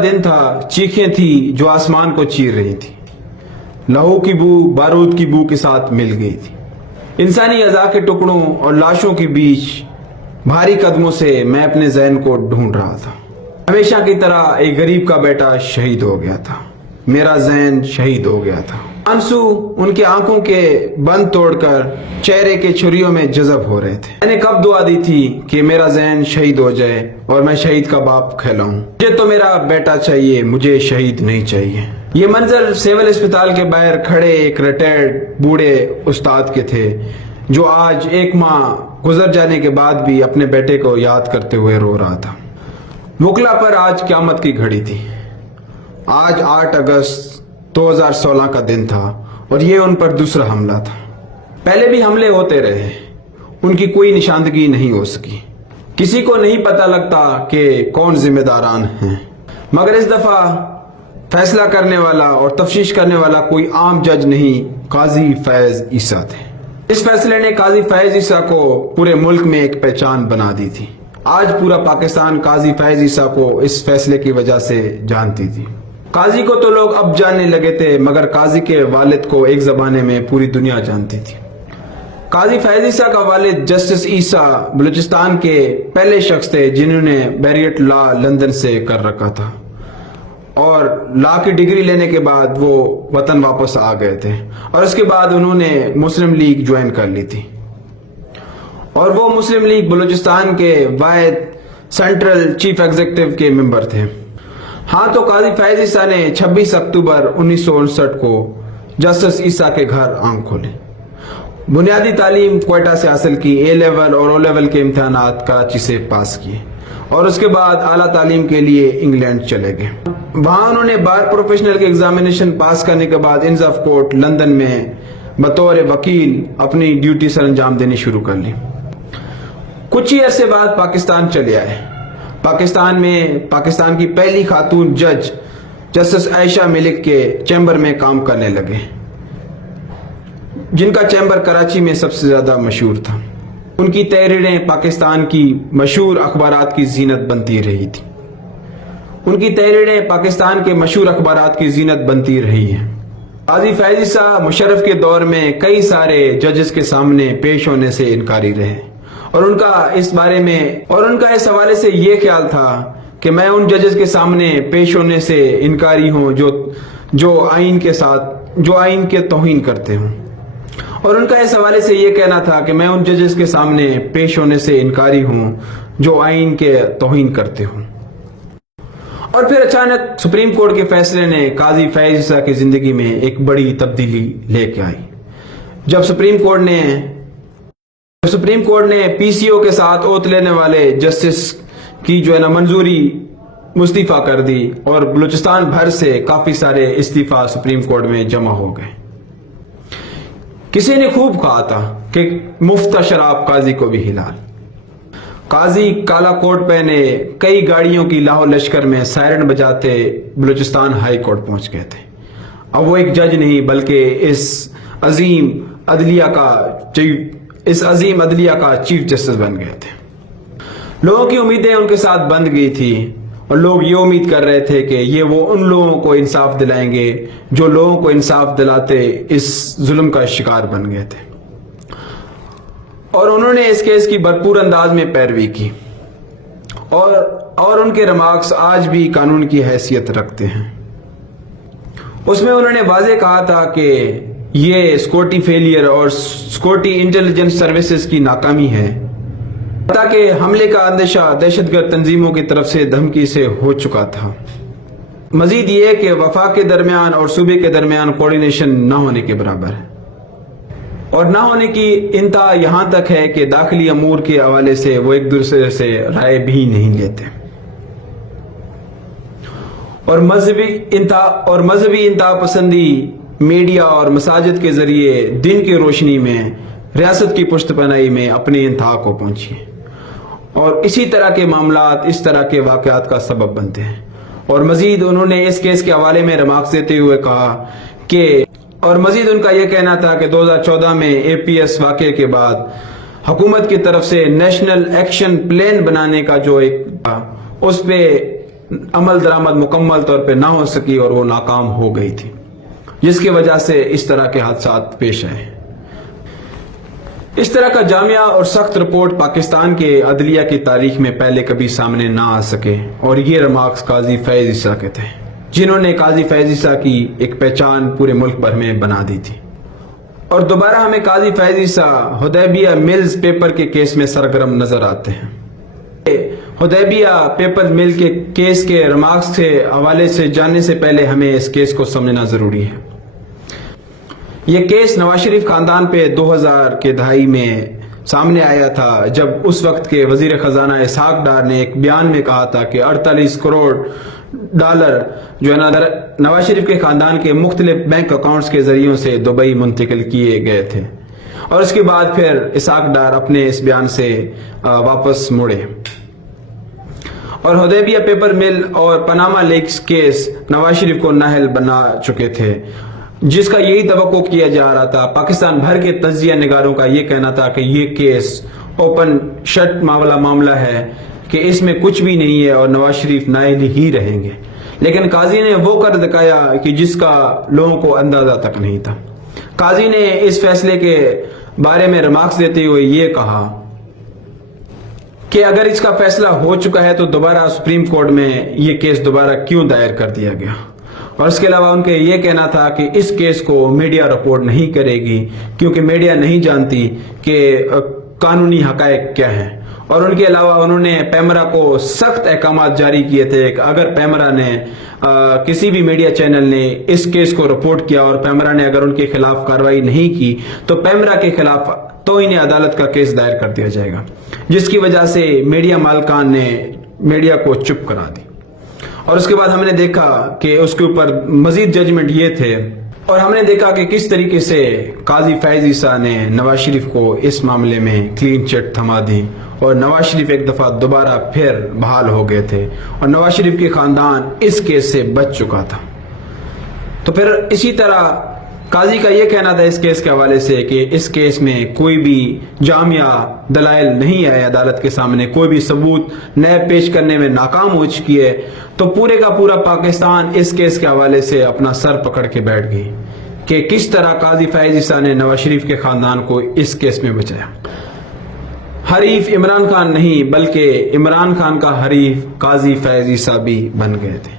दिन था, चीखें थी जो आसमान को चीर रही थी, लहू की बू बारूद की बू के साथ मिल गई थी। इंसानी अज़ा के टुकड़ों और लाशों के बीच भारी कदमों से मैं अपने ज़हन को ढूंढ रहा था। हमेशा की तरह एक गरीब का बेटा शहीद हो गया था, मेरा ज़हन शहीद हो गया था। आंसू उनके आंखों के बंद तोड़कर चेहरे के छुरियों में जज़ब हो रहे थे। मैंने कब दुआ दी थी कि मेरा ज़हन शहीद हो जाए और मैं शहीद का बाप कहलाऊं। मुझे तो मेरा बेटा चाहिए, मुझे शहीद नहीं चाहिए। ये मंजर सिविल अस्पताल के बाहर खड़े एक रिटायर्ड बूढ़े उस्ताद के थे, जो आज 1 माह गुजर जाने के बाद भी अपने बेटे को याद करते हुए रो रहा था। वकला पर आज क़यामत की घड़ी थी। आज 8 अगस्त 2016 का दिन था और ये उन पर दूसरा हमला था। पहले भी हमले होते रहे, उनकी कोई निशानदगी नहीं हो सकी। किसी को नहीं पता लगता कि कौन जिम्मेदारान हैं, मगर इस दफा फैसला करने वाला और तफ्तीश करने वाला कोई आम जज नहीं, काजी फैज ईसा थे। इस फैसले ने काजी फैज ईसा को पूरे मुल्क में एक पहचान बना दी थी। आज पूरा पाकिस्तान काजी फैज ईसा को इस फैसले की वजह से जानती थी। काजी को तो लोग अब जानने लगे थे, मगर काजी के वालिद को एक जमाने में पूरी दुनिया जानती थी। काजी फैज ईसा का वालिद जस्टिस ईसा बलूचिस्तान के पहले शख्स थे जिन्होंने बैरियट लॉ लंदन से कर रखा था और लॉ की डिग्री लेने के बाद वो वतन वापस आ गए थे और उसके बाद उन्होंने मुस्लिम लीग ज्वाइन कर ली थी और वो मुस्लिम लीग बलूचिस्तान के वाहिद सेंट्रल चीफ एग्जीक्यूटिव के मेंबर थे। हाँ, तो काजी फैज ईसा ने 26 अक्टूबर 1959 को जस्टिस ईसा के घर आंख खोले। बुनियादी तालीम क्वेटा से हासिल की, ए लेवल और ओ लेवल के इम्तिहानात कराची से पास किए और उसके बाद आला तालीम के लिए इंग्लैंड चले गए। वहां उन्होंने बार प्रोफेशनल के एग्जामिनेशन पास करने के बाद इंस ऑफ कोर्ट लंदन में बतौर वकील अपनी ड्यूटी सर अंजाम देनी शुरू कर ली। कुछ ही अरसे बाद पाकिस्तान चले आए। पाकिस्तान की पहली खातून जज जस्टिस आयशा मलिक के चैम्बर में काम करने लगे, जिनका चैम्बर कराची में सबसे ज्यादा मशहूर था। उनकी तहरीरें पाकिस्तान की मशहूर अखबारात की जीनत बनती रही थी। उनकी तहरीरें पाकिस्तान के मशहूर अखबारात की जीनत बनती रही हैं। काजी फैज ईसा मुशर्रफ के दौर में कई सारे जजेस के सामने पेश होने से इनकारी रहे और उनका इस हवाले से ये ख्याल था कि मैं उन जजेस के सामने पेश होने से इनकारी हूं जो आइन के तौहीन करते हों और उनका इस हवाले से ये कहना था कि मैं उन जजेस के सामने पेश होने से इनकारी हूं जो आइन के तौहीन करते हों। और फिर अचानक सुप्रीम कोर्ट के फैसले ने काजी फैज ईसा की जिंदगी में एक बड़ी तब्दीली लेके आई। जब सुप्रीम कोर्ट ने पीसीओ के साथ ओथ लेने वाले जस्टिस की मंजूरी मुस्तफा कर दी और बलूचिस्तान भर से काफी सारे इस्तीफा सुप्रीम कोर्ट में जमा हो गए। किसी ने खूब कहा था कि मुफ्त शराब काजी को भी हिलाल। काजी काला कोट पहने कई गाड़ियों की लाहो लश्कर में सायरन बजाते बलूचिस्तान हाई कोर्ट पहुंच गए थे। अब वो एक जज नहीं बल्कि इस अजीम अदलिया का चीफ जस्टिस बन गए थे। लोगों की उम्मीदें उनके साथ बंध गई थी और लोग ये उम्मीद कर रहे थे कि ये वो उन लोगों को इंसाफ दिलाएंगे जो लोगों को इंसाफ दिलाते इस जुल्म का शिकार बन गए थे और उन्होंने इस केस की भरपूर अंदाज में पैरवी की और उनके रिमार्क्स आज भी कानून की हैसियत रखते हैं। उसमें उन्होंने वाज़ेह कहा था कि ये सिक्योरिटी फेलियर और सिक्योरिटी इंटेलिजेंस सर्विसेज की नाकामी है, ताकि हमले का अंदेशा दहशतगर्द तंजीमों की तरफ से धमकी से हो चुका था। मजीद ये कि वफाक के दरमियान और सूबे के दरमियान कोऑर्डिनेशन न होने के बराबर है और न होने की इंतहा यहां तक है कि दाखिली अमूर के हवाले से वो एक दूसरे से राय भी नहीं लेते और मजहबी इंतहा पसंदी मीडिया और मसाजिद के जरिए दिन की रोशनी में रियासत की पुश्तपनाही में अपनी इंतहा को पहुंची और इसी तरह के मामलात इस तरह के वाकयात का सबब बनते हैं। और मजीद उन्होंने इस केस के हवाले में रिमार्क्स देते हुए कहा कि मजीद उनका यह कहना था कि 2014 में एपीएस वाकये के बाद हुकूमत की तरफ से नेशनल एक्शन प्लान बनाने का जो एक उस पे अमल दरामद मुकम्मल तौर पे ना हो सकी और वो नाकाम हो गई थी, जिसकी वजह से इस तरह के हादसात पेश आए। इस तरह का जामिया और सख्त रिपोर्ट पाकिस्तान के अदलिया की तारीख में पहले कभी सामने ना आ सके, और ये रिमार्क्स काजी फैज ईसा के थे, जिन्होंने काजी फैज ईसा की एक पहचान पूरे मुल्क भर में बना दी थी। और दोबारा हमें काजी फैज ईसा हुदैबिया मिल्स पेपर के केस में सरगर्म नजर आते हैं। हुदैबिया पेपर मिल के केस के रिमार्क्स के हवाले से जानने से पहले हमें इस केस को समझना जरूरी है। यह केस नवाज शरीफ खानदान पे 2000 के दहाई में सामने आया था, जब उस वक्त के वजीर खजाना इसहाक डार ने एक बयान में कहा था कि 48 करोड़ डॉलर जो है ना नवाज शरीफ के खानदान के मुख्तलिफ बैंक अकाउंट्स के जरिए से दुबई मुंतकिल किए गए थे। और उसके बाद फिर इसहाक डार अपने इस बयान से वापस मुड़े, और हुदैबिया पेपर मिल और Panama leaks case Nawaz Sharif को नाअहल बना चुके थे, जिसका यही तवक्को किया जा रहा था। पाकिस्तान भर के तज्जिया निगारों का यह कहना था कि यह केस ओपन शट मामला है, कि इसमें कुछ भी नहीं है और नवाज शरीफ नाअहल ही रहेंगे। लेकिन काजी ने वो कर दिखाया कि जिसका लोगों को अंदाजा तक नहीं था। काजी ने इस फैसले के बारे में रिमार्क्स देते हुए ये कहा कि अगर इसका फैसला हो चुका है तो दोबारा सुप्रीम कोर्ट में ये केस दोबारा क्यों दायर कर दिया गया। और इसके अलावा उनके ये कहना था कि इस केस को मीडिया रिपोर्ट नहीं करेगी, क्योंकि मीडिया नहीं जानती कि कानूनी हकायक क्या है। और उनके अलावा उन्होंने पैमरा को सख्त अहकाम जारी किए थे कि अगर पैमरा ने किसी भी मीडिया चैनल ने इस केस को रिपोर्ट किया और पैमरा ने अगर उनके खिलाफ कार्रवाई नहीं की तो पैमरा के खिलाफ तौहीन अदालत का केस दायर कर दिया जाएगा, जिसकी वजह से मीडिया मालकान ने मीडिया को चुप करा दी। और उसके बाद हमने देखा कि उसके ऊपर मजीद जजमेंट ये थे, और हमने देखा कि किस तरीके से काजी फैज ईसा ने नवाज शरीफ को इस मामले में क्लीन चिट थमा दी, और नवाज शरीफ एक दफा दोबारा फिर बहाल हो गए थे, और नवाज शरीफ के खानदान इस केस से बच चुका था। तो फिर इसी तरह काजी का यह कहना था इस केस के हवाले से कि इस केस में कोई भी जामिया दलाइल नहीं आए अदालत के सामने, कोई भी सबूत नए पेश करने में नाकाम हो चुकी है। तो पूरे का पूरा पाकिस्तान इस केस के हवाले से अपना सर पकड़ के बैठ गई कि किस तरह काजी फैज ईसा ने नवाज शरीफ के खानदान को इस केस में बचाया। हरीफ इमरान खान नहीं बल्कि इमरान खान का हरीफ काजी फैज ईसा भी बन गए थे।